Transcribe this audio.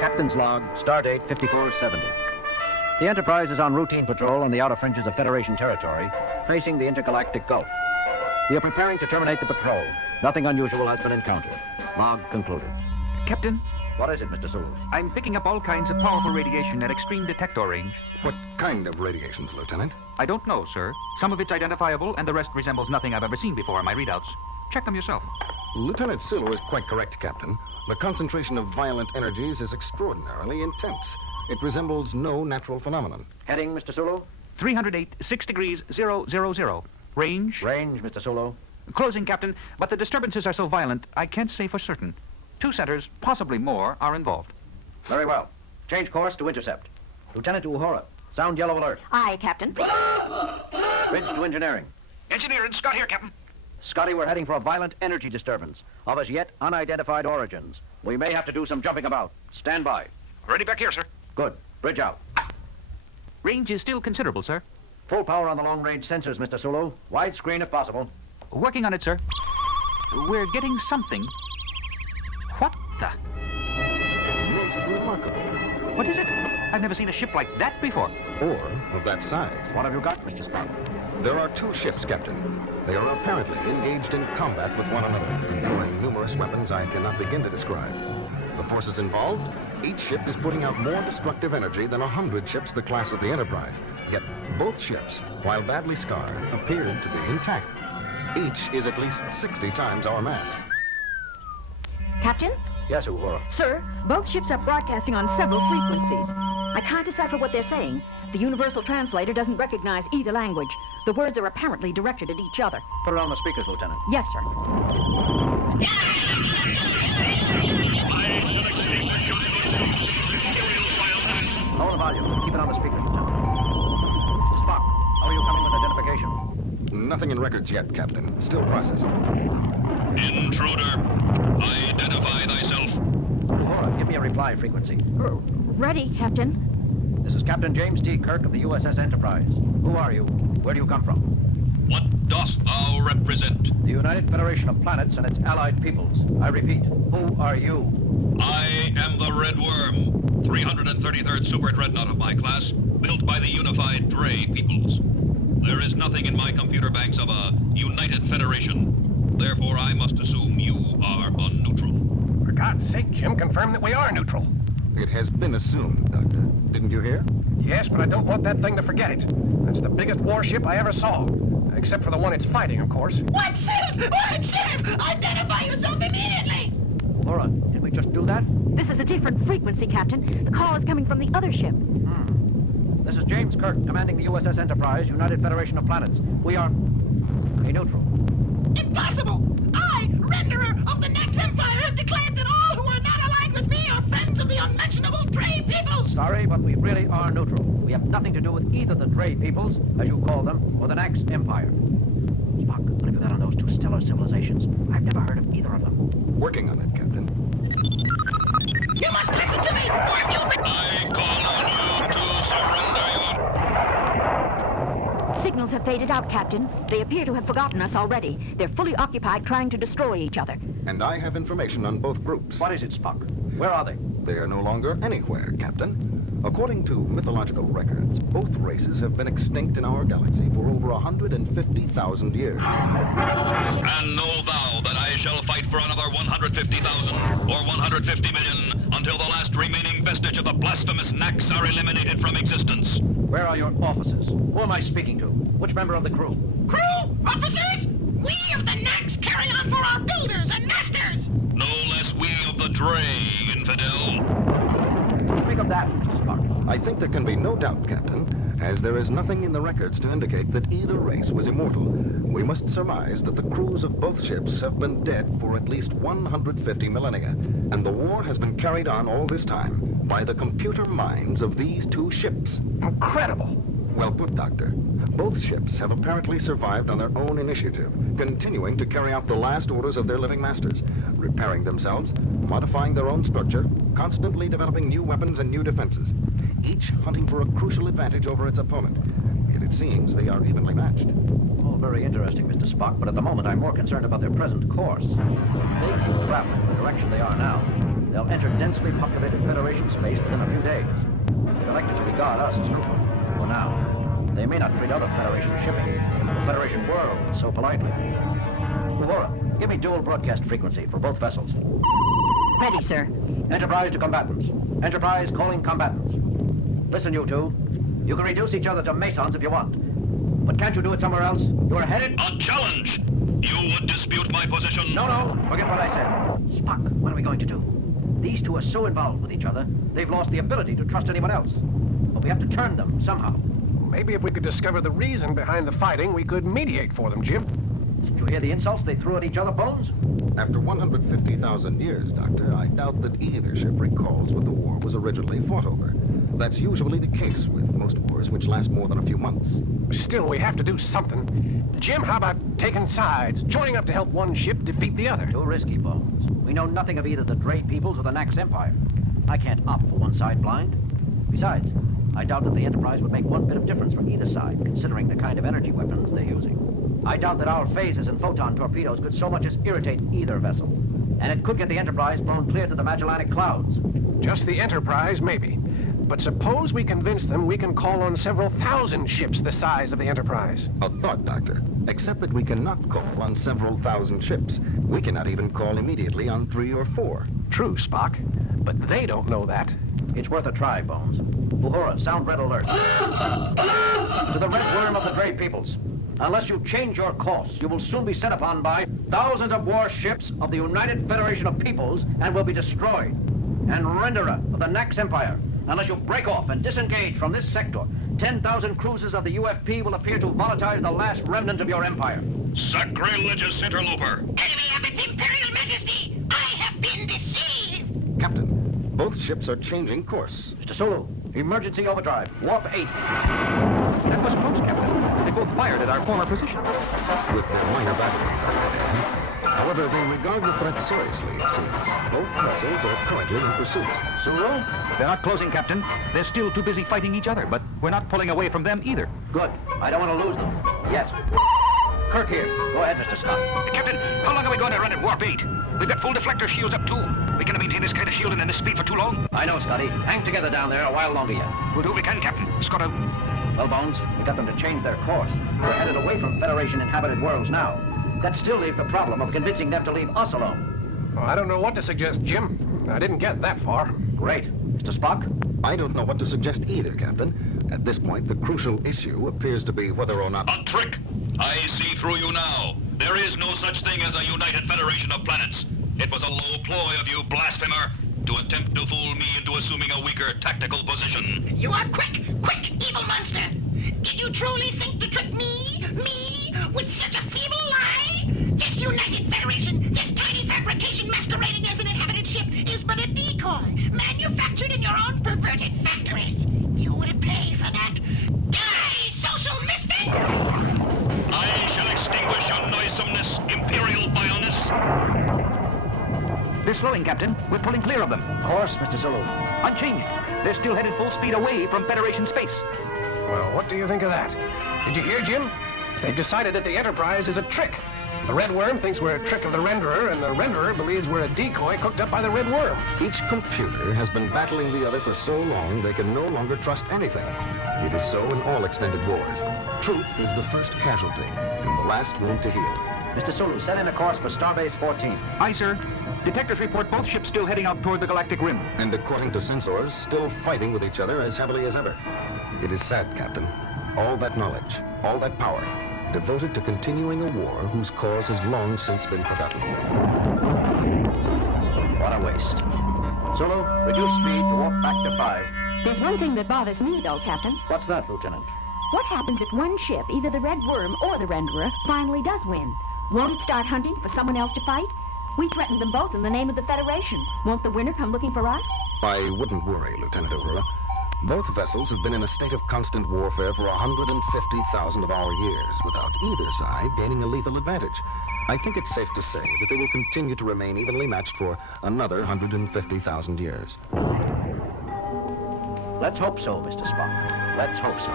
Captain's log, stardate 5470. The Enterprise is on routine patrol on the outer fringes of Federation territory, facing the intergalactic Gulf. We are preparing to terminate the patrol. Nothing unusual has been encountered. Log concluded. Captain, What is it, Mr. Sulu? I'm picking up all kinds of powerful radiation at extreme detector range. What kind of radiations, Lieutenant? I don't know, sir. Some of it's identifiable, and the rest resembles nothing I've ever seen before in my readouts. Check them yourself. Lieutenant Sulu is quite correct, Captain. The concentration of violent energies is extraordinarily intense. It resembles no natural phenomenon. Heading, Mr. Sulu? 308, 6 degrees, 000. Range? Range, Mr. Sulu. Closing, Captain, but the disturbances are so violent, I can't say for certain. 2 centers, possibly more, are involved. Very well. Change course to intercept. Lieutenant Uhura, sound yellow alert. Aye, Captain. Bridge to engineering. Engineering, Scott here, Captain. Scotty, we're heading for a violent energy disturbance of as yet unidentified origins. We may have to do some jumping about. Stand by. Ready back here, sir. Good. Bridge out. Range is still considerable, sir. Full power on the long-range sensors, Mr. Sulu. Wide screen if possible. Working on it, sir. We're getting something. What the? Most remarkable. What is it? I've never seen a ship like that before. Or of that size. What have you got, Mr. Spock? There are 2 ships, Captain. They are apparently engaged in combat with one another, employing numerous weapons I cannot begin to describe. The forces involved, each ship is putting out more destructive energy than 100 ships the class of the Enterprise. Yet both ships, while badly scarred, appeared to be intact. Each is at least 60 times our mass. Captain? Yes, Uhura. Sir, both ships are broadcasting on several frequencies. I can't decipher what they're saying. The universal translator doesn't recognize either language. The words are apparently directed at each other. Put it on the speakers, Lieutenant. Yes, sir. Lower the volume. Keep it on the speakers, Lieutenant. Mr. Spock, how are you coming with identification? Nothing in records yet, Captain. Still processing. Intruder, identify thyself. Uhura, give me a reply frequency. Ready, Captain. This is Captain James T. Kirk of the USS Enterprise. Who are you? Where do you come from? What dost thou represent? The United Federation of Planets and its allied peoples. I repeat, who are you? I am the Red Worm, 333rd Super Dreadnought of my class, built by the unified Dre peoples. There is nothing in my computer banks of a United Federation. Therefore, I must assume you are unneutral. For God's sake, Jim, confirm that we are neutral. It has been assumed, Doctor. Didn't you hear? Yes, but I don't want that thing to forget it. It's the biggest warship I ever saw. Except for the one it's fighting, of course. What ship? What ship? Identify yourself immediately! Uhura, did we just do that? This is a different frequency, Captain. The call is coming from the other ship. This is James Kirk, commanding the USS Enterprise, United Federation of Planets. We are a neutral. Impossible! I, renderer of the Next Empire, have declared that all who are not allied with me are friends of the unmentionable Dre peoples! Sorry, but we really are neutral. We have nothing to do with either the Dre peoples, as you call them, or the Next Empire. Spock, what have you got on those 2 stellar civilizations? I've never heard of either of them. Working on it, Captain. You must listen to me, or if you... I call on you to surrender your... Signals have faded out, Captain. They appear to have forgotten us already. They're fully occupied trying to destroy each other. And I have information on both groups. What is it, Spock? Where are they? They are no longer anywhere, Captain. According to mythological records, both races have been extinct in our galaxy for over 150,000 years. And know thou that I shall fight for another 150,000 or 150 million until the last remaining vestige of the blasphemous Nax are eliminated from existence. Where are your officers? Who am I speaking to? Which member of the crew? Crew? Officers? We of the Nax carry on for our builders and nesters! No less we of the Dre, infidel. Speak of that, Mr. Spock. I think there can be no doubt, Captain, as there is nothing in the records to indicate that either race was immortal. We must surmise that the crews of both ships have been dead for at least 150 millennia, and the war has been carried on all this time by the computer minds of these 2 ships. Incredible. Well put, Doctor. Both ships have apparently survived on their own initiative, continuing to carry out the last orders of their living masters, repairing themselves, modifying their own structure, constantly developing new weapons and new defenses, each hunting for a crucial advantage over its opponent. Yet it seems they are evenly matched. Oh, very interesting, Mr. Mr. Spock, but at the moment I'm more concerned about their present course. If they keep traveling in the direction they are now, they'll enter densely populated Federation space within a few days. They've elected to regard us as neutral. For now, they may not treat other Federation shipping, or Federation worlds, so politely. Uhura, give me dual broadcast frequency for both vessels. Ready, sir. Enterprise to combatants. Enterprise calling combatants. Listen, you two. You can reduce each other to Masons if you want. But can't you do it somewhere else? You are headed... A challenge! You would dispute my position? No, forget what I said. Spock, what are we going to do? These two are so involved with each other, they've lost the ability to trust anyone else. But we have to turn them somehow. Maybe if we could discover the reason behind the fighting, we could mediate for them, Jim. Did you hear the insults they threw at each other, Bones? After 150,000 years, Doctor, I doubt that either ship recalls what the war was originally fought over. That's usually the case with most wars which last more than a few months. Still, we have to do something. Jim, how about taking sides, joining up to help one ship defeat the other? Too risky, Bones. We know nothing of either the Dre peoples or the Nax Empire. I can't opt for one side blind. Besides, I doubt that the Enterprise would make one bit of difference for either side, considering the kind of energy weapons they're using. I doubt that our phasers and photon torpedoes could so much as irritate either vessel. And it could get the Enterprise blown clear to the Magellanic Clouds. Just the Enterprise, maybe. But suppose we convince them we can call on several thousand ships the size of the Enterprise. A thought, Doctor. Except that we cannot call on several thousand ships. We cannot even call immediately on 3 or 4. True, Spock. But they don't know that. It's worth a try, Bones. Uhura, sound red alert. To the red worm of the Dre peoples. Unless you change your course, you will soon be set upon by thousands of warships of the United Federation of Peoples and will be destroyed. And Renderer of the Nax Empire. Unless you break off and disengage from this sector, 10,000 cruisers of the UFP will appear to volatilize the last remnant of your empire. Sacrilegious interloper! Enemy of its Imperial Majesty, I have been deceived! Captain, both ships are changing course. Mr. Sulu, emergency overdrive, warp 8. That was close, Captain. They both fired at our former position. With their minor batteries, I believe. However, they regard the threat seriously, it seems. Both vessels are currently in pursuit. Sulu? They're not closing, Captain. They're still too busy fighting each other, but we're not pulling away from them either. Good. I don't want to lose them. Yet. Kirk here. Go ahead, Mr. Scott. Captain, how long are we going to run at warp 8? We've got full deflector shields up, too. We can't maintain this kind of shielding and this speed for too long. I know, Scotty. Hang together down there a while longer yet. We'll do what we can, Captain. Scott out. Well, Bones, we got them to change their course. We're headed away from Federation-inhabited worlds now. That still leaves the problem of convincing them to leave us alone. Well, I don't know what to suggest, Jim. I didn't get that far. Great. Mr. Spock? I don't know what to suggest either, Captain. At this point, the crucial issue appears to be whether or not... A trick! I see through you now. There is no such thing as a United Federation of Planets. It was a low ploy of you, blasphemer, to attempt to fool me into assuming a weaker tactical position. You are quick, evil monster! Did you truly think to trick me, with such a feeble lie? This United Federation, this tiny fabrication masquerading as an inhabited ship, is but a decoy, manufactured in your own perverted factories. You will pay for that. Die, social misfit! I shall extinguish your noisomeness, imperial vileness. They're slowing, Captain. We're pulling clear of them. Of course, Mr. Sulu. Unchanged. They're still headed full speed away from Federation space. Well, what do you think of that? Did you hear, Jim? They've decided that the Enterprise is a trick. The Red Worm thinks we're a trick of the Renderer, and the Renderer believes we're a decoy cooked up by the Red Worm. Each computer has been battling the other for so long they can no longer trust anything. It is so in all extended wars. Truth is the first casualty, and the last wound to heal. Mr. Sulu, set in a course for Starbase 14. Aye, sir. Detectors report both ships still heading out toward the galactic rim. And according to sensors, still fighting with each other as heavily as ever. It is sad, Captain. All that knowledge, all that power, devoted to continuing a war whose cause has long since been forgotten. What a waste. Sulu, reduce speed to warp back to 5. There's one thing that bothers me, though, Captain. What's that, Lieutenant? What happens if one ship, either the Red Worm or the Renderer, finally does win? Won't it start hunting for someone else to fight? We threatened them both in the name of the Federation. Won't the winner come looking for us? I wouldn't worry, Lieutenant Uhura. Both vessels have been in a state of constant warfare for 150,000 of our years, without either side gaining a lethal advantage. I think it's safe to say that they will continue to remain evenly matched for another 150,000 years. Let's hope so, Mr. Spock. Let's hope so.